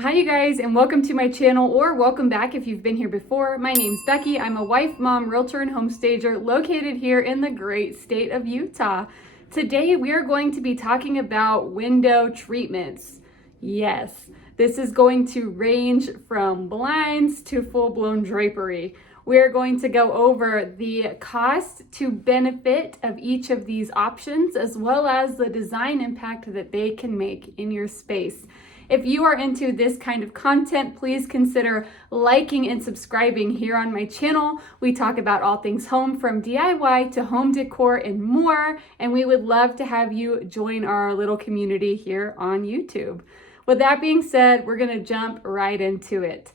Hi you guys, and welcome to my channel, or welcome back if you've been here before. My name's Becky. I'm a wife, mom, realtor, and home stager located here in the great state of Utah. Today we are going to be talking about window treatments. Yes, this is going to range from blinds to full-blown drapery. We're going to go over the cost to benefit of each of these options, as well as the design impact that they can make in your space. If you are into this kind of content, please consider liking and subscribing here on my channel. We talk about all things home, from DIY to home decor and more, and we would love to have you join our little community here on YouTube. With that being said, we're gonna jump right into it.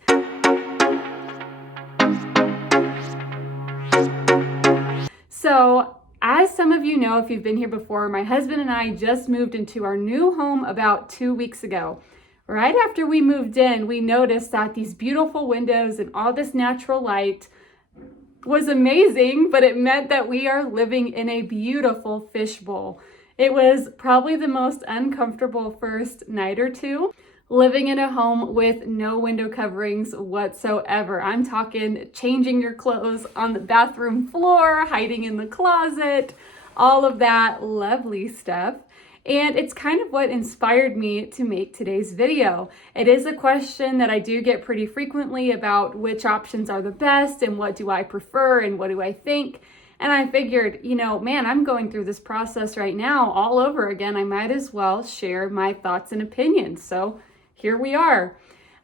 So, as some of you know, if you've been here before, my husband and I just moved into our new home about 2 weeks ago. Right after we moved in, we noticed that these beautiful windows and all this natural light was amazing, but it meant that we are living in a beautiful fishbowl. It was probably the most uncomfortable first night or two, living in a home with no window coverings whatsoever. I'm talking changing your clothes on the bathroom floor, hiding in the closet, all of that lovely stuff. And it's kind of what inspired me to make today's video. It is a question that I do get pretty frequently about which options are the best and what do I prefer and what do I think. And I figured, man, I'm going through this process right now all over again. I might as well share my thoughts and opinions. So here we are.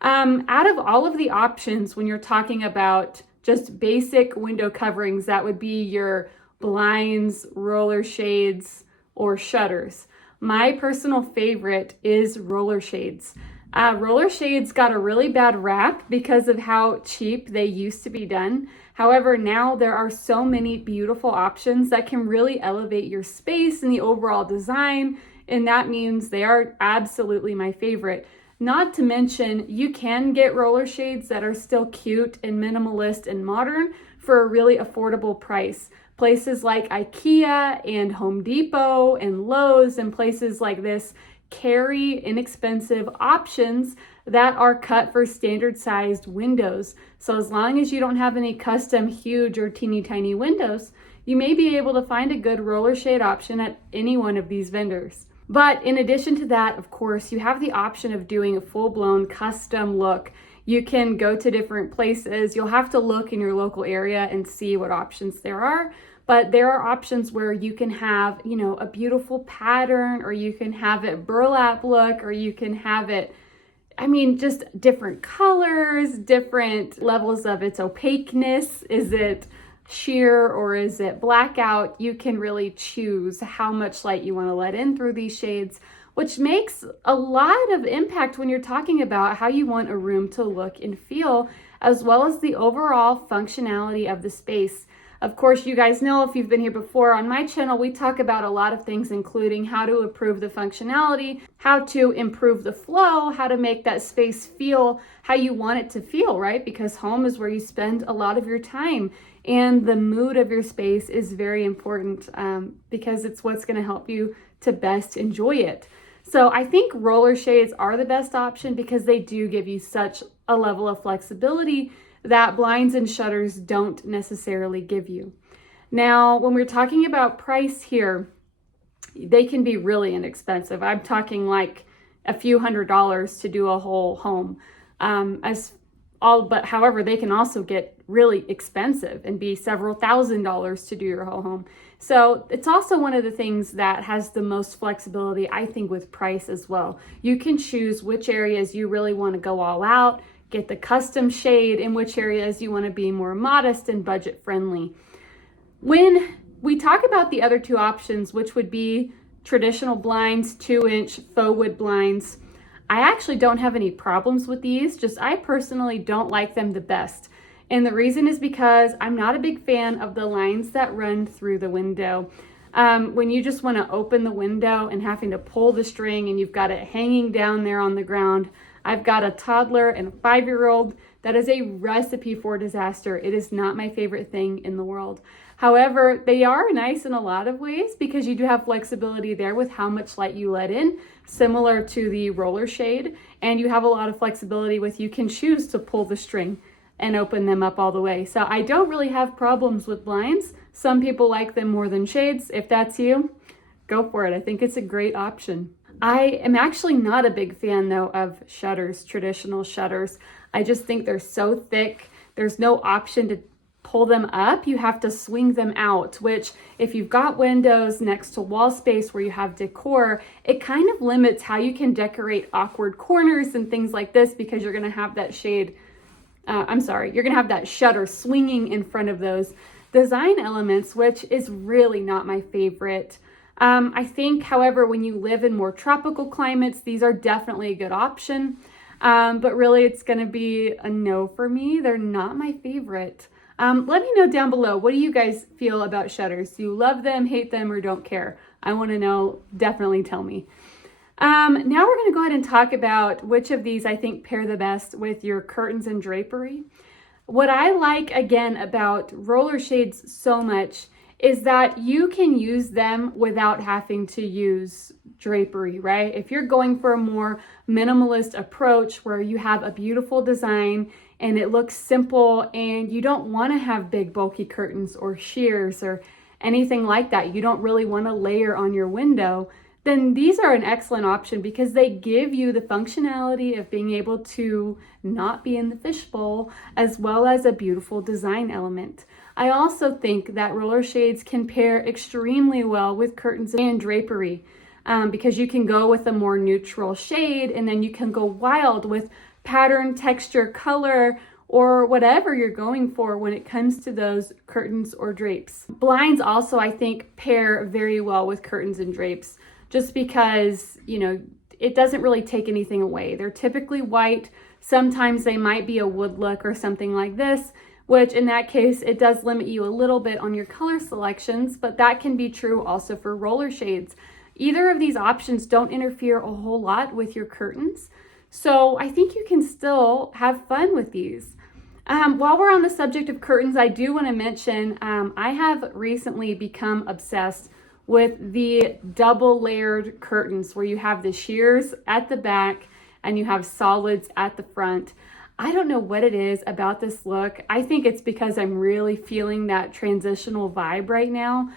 Out of all of the options, when you're talking about just basic window coverings, that would be your blinds, roller shades, or shutters. My personal favorite is roller shades. Roller shades got a really bad rap because of how cheap they used to be done. However, now there are so many beautiful options that can really elevate your space and the overall design, and that means they are absolutely my favorite. Not to mention, you can get roller shades that are still cute and minimalist and modern for a really affordable price. Places like IKEA and Home Depot and Lowe's and places like this carry inexpensive options that are cut for standard sized windows. So as long as you don't have any custom huge or teeny tiny windows, you may be able to find a good roller shade option at any one of these vendors. But in addition to that, of course, you have the option of doing a full-blown custom look. You can go to different places. You'll have to look in your local area and see what options there are. But there are options where you can have, a beautiful pattern, or you can have it burlap look, or you can have it, just different colors, different levels of its opaqueness. Is it sheer or is it blackout? You can really choose how much light you want to let in through these shades, which makes a lot of impact when you're talking about how you want a room to look and feel, as well as the overall functionality of the space. Of course, you guys know, if you've been here before on my channel, we talk about a lot of things, including how to improve the functionality, how to improve the flow, how to make that space feel how you want it to feel, right? Because home is where you spend a lot of your time, and the mood of your space is very important because it's what's going to help you to best enjoy it. So I think roller shades are the best option because they do give you such a level of flexibility that blinds and shutters don't necessarily give you. Now, when we're talking about price here, they can be really inexpensive. I'm talking like a few $100s to do a whole home. However, they can also get really expensive and be several $1,000s to do your whole home. So it's also one of the things that has the most flexibility, I think, with price as well. You can choose which areas you really want to go all out, get the custom shade, in which areas you want to be more modest and budget friendly. When we talk about the other two options, which would be traditional blinds, 2-inch faux wood blinds, I actually don't have any problems with these, just I personally don't like them the best. And the reason is because I'm not a big fan of the lines that run through the window. When you just want to open the window and having to pull the string and you've got it hanging down there on the ground. I've got a toddler and a 5-year-old. That is a recipe for disaster. It is not my favorite thing in the world. However, they are nice in a lot of ways because you do have flexibility there with how much light you let in, similar to the roller shade. And you have a lot of flexibility with, you can choose to pull the string and open them up all the way. So I don't really have problems with blinds. Some people like them more than shades. If that's you, go for it. I think it's a great option. I am actually not a big fan though of shutters, traditional shutters. I just think they're so thick. There's no option to pull them up. You have to swing them out, which if you've got windows next to wall space where you have decor, it kind of limits how you can decorate awkward corners and things like this, because you're gonna have that you're gonna have that shutter swinging in front of those design elements, which is really not my favorite. I think, however, when you live in more tropical climates, these are definitely a good option. But really it's gonna be a no for me. They're not my favorite. Let me know down below, what do you guys feel about shutters? Do you love them, hate them, or don't care? I wanna know, definitely tell me. Now we're gonna go ahead and talk about which of these I think pair the best with your curtains and drapery. What I like, again, about roller shades so much is that you can use them without having to use drapery, right? If you're going for a more minimalist approach where you have a beautiful design and it looks simple and you don't want to have big bulky curtains or sheers or anything like that, you don't really want to layer on your window, then these are an excellent option because they give you the functionality of being able to not be in the fishbowl, as well as a beautiful design element. I also think that roller shades can pair extremely well with curtains and drapery because you can go with a more neutral shade and then you can go wild with pattern, texture, color, or whatever you're going for when it comes to those curtains or drapes. Blinds also, I think, pair very well with curtains and drapes just because, you know, it doesn't really take anything away. They're typically white. Sometimes they might be a wood look or something like this, which in that case, it does limit you a little bit on your color selections, but that can be true also for roller shades. Either of these options don't interfere a whole lot with your curtains, so I think you can still have fun with these. While we're on the subject of curtains, I do want to mention I have recently become obsessed with the double layered curtains where you have the sheers at the back and you have solids at the front. I don't know what it is about this look. I think it's because I'm really feeling that transitional vibe right now,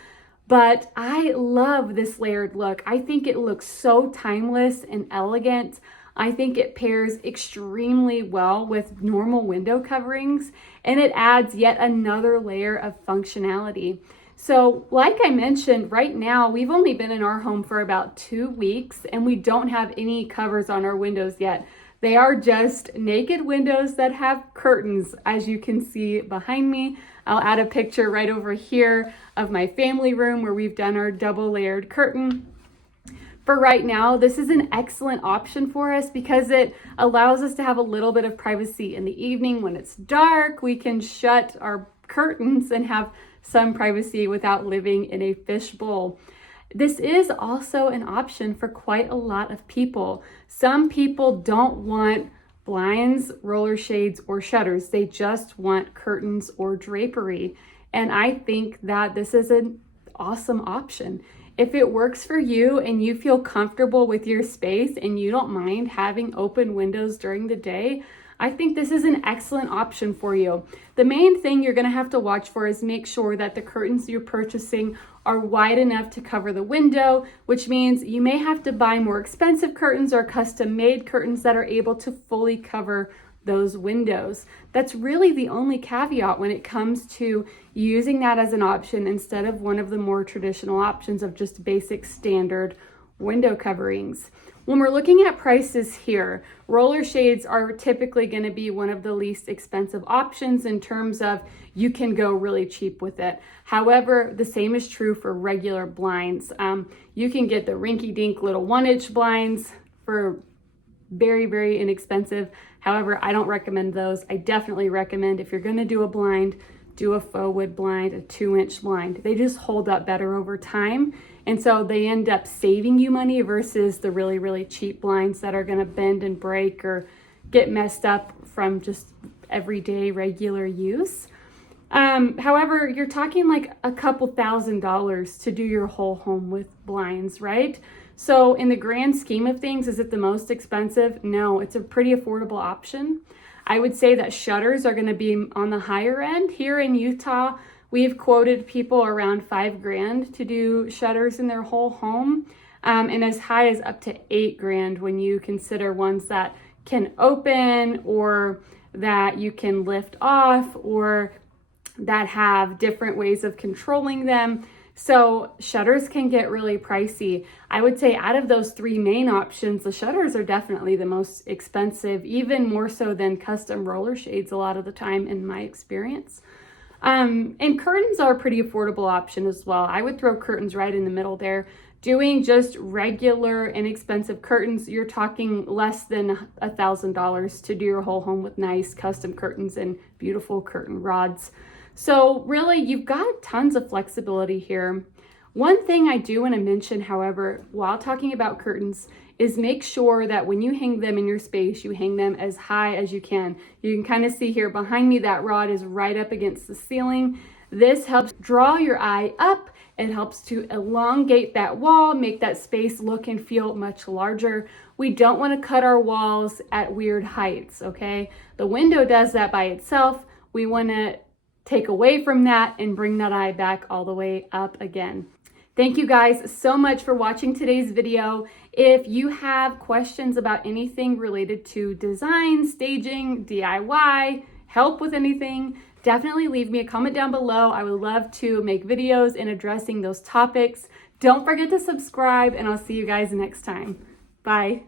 but I love this layered look. I think it looks so timeless and elegant. I think it pairs extremely well with normal window coverings, and it adds yet another layer of functionality. So like I mentioned, right now, we've only been in our home for about 2 weeks and we don't have any covers on our windows yet. They are just naked windows that have curtains, as you can see behind me. I'll add a picture right over here of my family room where we've done our double layered curtain. For right now, this is an excellent option for us because it allows us to have a little bit of privacy in the evening. When it's dark, we can shut our curtains and have some privacy without living in a fishbowl. This is also an option for quite a lot of people. Some people don't want blinds, roller shades, or shutters. They just want curtains or drapery. And I think that this is an awesome option. If it works for you and you feel comfortable with your space and you don't mind having open windows during the day, I think this is an excellent option for you. The main thing you're going to have to watch for is make sure that the curtains you're purchasing are wide enough to cover the window, which means you may have to buy more expensive curtains or custom made curtains that are able to fully cover those windows. That's really the only caveat when it comes to using that as an option instead of one of the more traditional options of just basic standard window coverings. When we're looking at prices here, roller shades are typically going to be one of the least expensive options in terms of you can go really cheap with it. However, the same is true for regular blinds. You can get the rinky-dink little 1-inch blinds for very, very inexpensive. However, I don't recommend those. I definitely recommend if you're going to do a blind, do a faux wood blind, a 2-inch blind. They just hold up better over time. And so they end up saving you money versus the really, really cheap blinds that are going to bend and break or get messed up from just everyday regular use. However, you're talking like a couple $1,000s to do your whole home with blinds, right? So in the grand scheme of things, is it the most expensive? No, it's a pretty affordable option. I would say that shutters are going to be on the higher end. Here in Utah, we've quoted people around $5,000 to do shutters in their whole home, and as high as up to $8,000 when you consider ones that can open or that you can lift off or that have different ways of controlling them. So shutters can get really pricey. I would say out of those three main options, the shutters are definitely the most expensive, even more so than custom roller shades a lot of the time in my experience. And curtains are a pretty affordable option as well. I would throw curtains right in the middle there. Doing just regular inexpensive curtains, you're talking less than $1,000 to do your whole home with nice custom curtains and beautiful curtain rods. So really, you've got tons of flexibility here. One thing I do want to mention, however, while talking about curtains, is make sure that when you hang them in your space, you hang them as high as you can. You can kind of see here behind me, that rod is right up against the ceiling. This helps draw your eye up. It helps to elongate that wall, make that space look and feel much larger. We don't want to cut our walls at weird heights, okay? The window does that by itself. We want to take away from that and bring that eye back all the way up again. Thank you guys so much for watching today's video. If you have questions about anything related to design, staging, DIY, help with anything, definitely leave me a comment down below. I would love to make videos in addressing those topics. Don't forget to subscribe, and I'll see you guys next time. Bye.